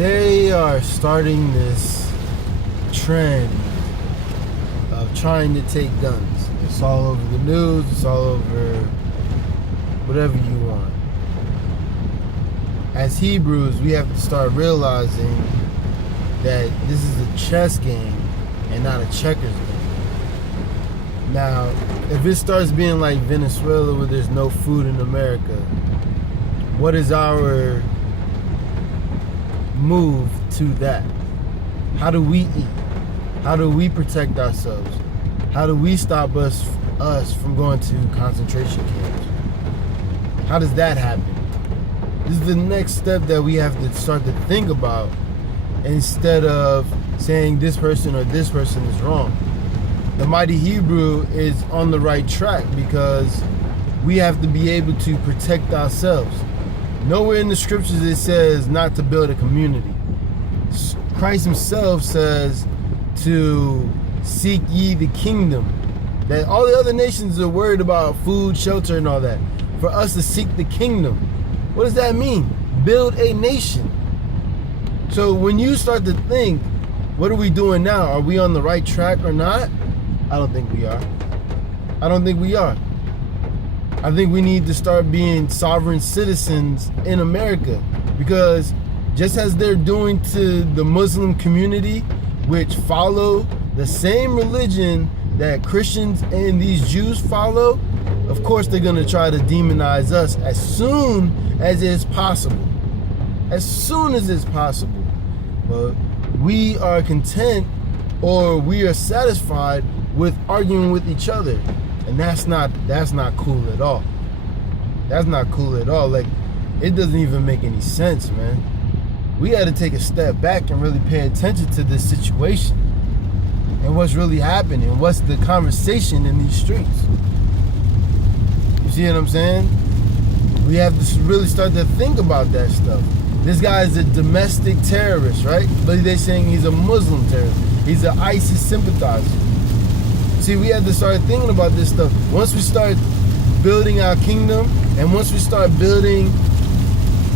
They are starting this trend of trying to take guns. It's all over the news, it's all over whatever you want. As Hebrews, we have to start realizing that this is a chess game and not a checkers game. Now, if it starts being like Venezuela where there's no food in America, what is our move to that? How do we eat? How do we protect ourselves? How do we stop us from going to concentration camps? How does that happen? This is the next step that we have to start to think about instead of saying this person or this person is wrong. The Mighty Hebrew is on the right track because we have to be able to protect ourselves. Nowhere in the scriptures it says not to build a community. Christ himself says to seek ye the kingdom. That all the other nations are worried about food, shelter, and all that. For us to seek the kingdom. What does that mean? Build a nation. So when you start to think, what are we doing now? Are we on the right track or not? I don't think we are. I don't think we are. I think we need to start being sovereign citizens in America, because just as they're doing to the Muslim community, which follow the same religion that Christians and these Jews follow, of course they're going to try to demonize us as soon as it's possible. As soon as it's possible. But we are content, or we are satisfied with arguing with each other. And that's not cool at all. That's not cool at all. Like, it doesn't even make any sense, man. We got to take a step back and really pay attention to this situation and what's really happening, what's the conversation in these streets. You see what I'm saying? We have to really start to think about that stuff. This guy is a domestic terrorist, right? But they're saying he's a Muslim terrorist. He's an ISIS sympathizer. See, we have to start thinking about this stuff. Once we start building our kingdom, and once we start building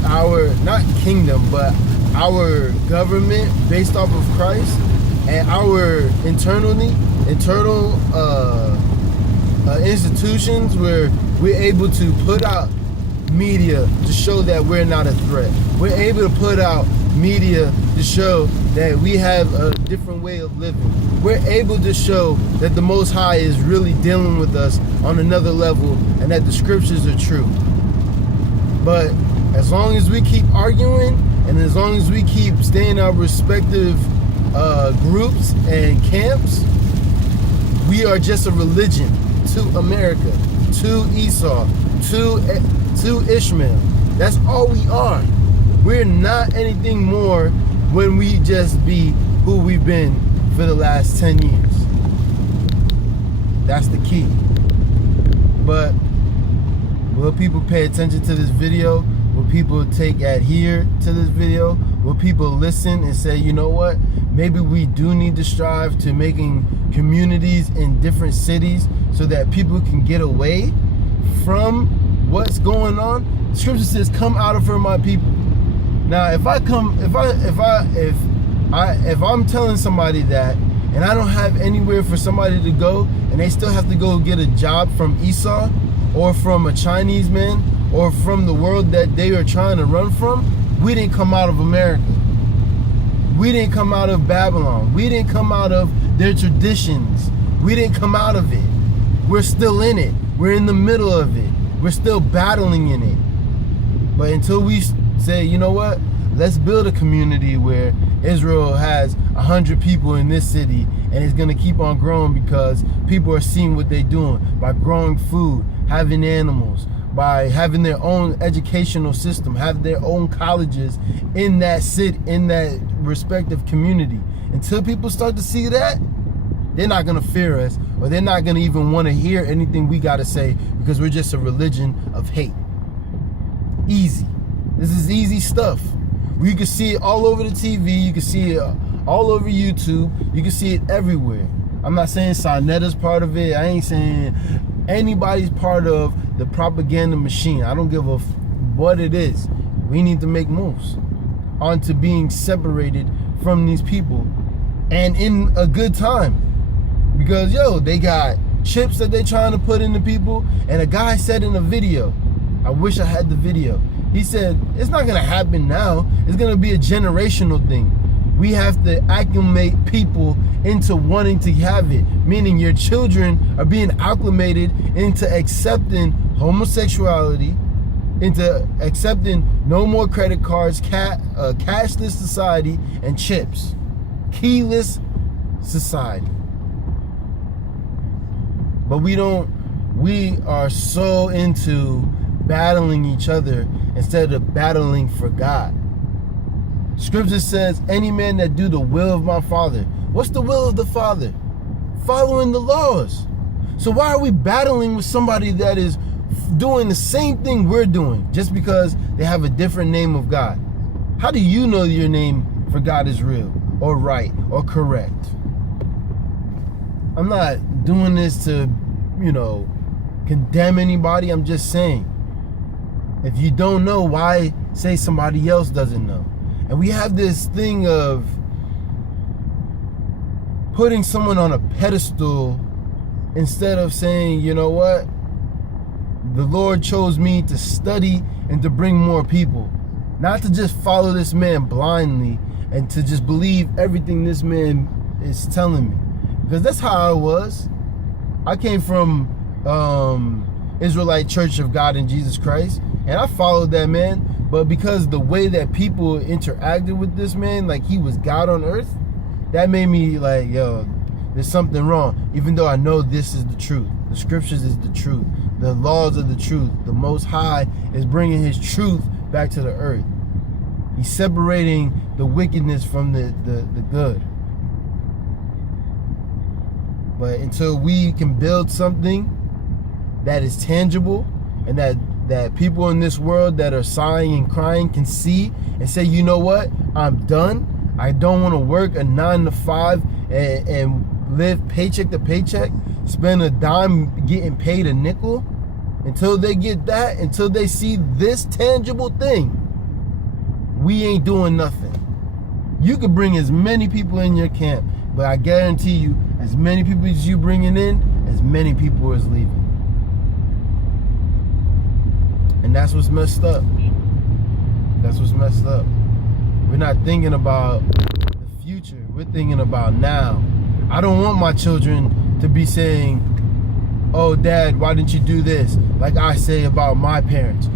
our, not kingdom, but our government based off of Christ, and our internal institutions where we're able to put out media to show that we're not a threat. We're able to put out media to show that we have a different way of living. We're able to show that the Most High is really dealing with us on another level and that the scriptures are true. But as long as we keep arguing, and as long as we keep staying in our respective groups and camps, we are just a religion to America, to Esau, to Ishmael. That's all we are. We're not anything more when we just be who we've been for the last 10 years. That's the key. But will people pay attention to this video? Will people adhere to this video? Will people listen and say, you know what? Maybe we do need to strive to making communities in different cities so that people can get away from what's going on. The scripture says, "Come out of her, my people." Now, if I'm telling somebody that, and I don't have anywhere for somebody to go, and they still have to go get a job from Esau, or from a Chinese man, or from the world that they are trying to run from, we didn't come out of America. We didn't come out of Babylon. We didn't come out of their traditions. We didn't come out of it. We're still in it. We're in the middle of it. We're still battling in it. But until we say, you know what, let's build a community where Israel has 100 people in this city, and it's going to keep on growing because people are seeing what they're doing by growing food, having animals, by having their own educational system, have their own colleges in that city, in that respective community. Until people start to see that, they're not going to fear us, or they're not going to even want to hear anything we got to say, because we're just a religion of hate. Easy. This is easy stuff. You can see it all over the TV. You can see it all over YouTube. You can see it everywhere. I'm not saying Sarnetta's part of it. I ain't saying anybody's part of the propaganda machine. I don't give a what it is. We need to make moves. onto being separated from these people, and in a good time. Because they got chips that they trying to put into people. And a guy said in a video, I wish I had the video, he said it's not gonna happen now, it's gonna be a generational thing. We have to acclimate people into wanting to have it, meaning your children are being acclimated into accepting homosexuality, into accepting no more credit cards, cashless society, and chips. Keyless society. But we are so into battling each other instead of battling for God. Scripture says, any man that do the will of my Father. What's the will of the Father? Following the laws. So why are we battling with somebody that is doing the same thing we're doing just because they have a different name of God? How do you know your name for God is real or right or correct? I'm not doing this to, condemn anybody. I'm just saying, if you don't know, why say somebody else doesn't know? And we have this thing of putting someone on a pedestal instead of saying, you know what? The Lord chose me to study and to bring more people. Not to just follow this man blindly and to just believe everything this man is telling me. Because that's how I was. I came from Israelite Church of God in Jesus Christ, and I followed that man. But because the way that people interacted with this man, like he was God on earth, that made me like, there's something wrong. Even though I know this is the truth. The scriptures is the truth. The laws are the truth. The Most High is bringing his truth back to the earth. He's separating the wickedness from the good. But until we can build something that is tangible and that people in this world that are sighing and crying can see and say, you know what, I'm done. I don't want to work a 9 to 5 and live paycheck to paycheck, spend a dime getting paid a nickel. Until they get that, until they see this tangible thing, we ain't doing nothing. You could bring as many people in your camp, but I guarantee you, as many people as you bringing in, as many people is leaving. And that's what's messed up. That's what's messed up. We're not thinking about the future. We're thinking about now. I don't want my children to be saying, oh, Dad, why didn't you do this? Like I say about my parents.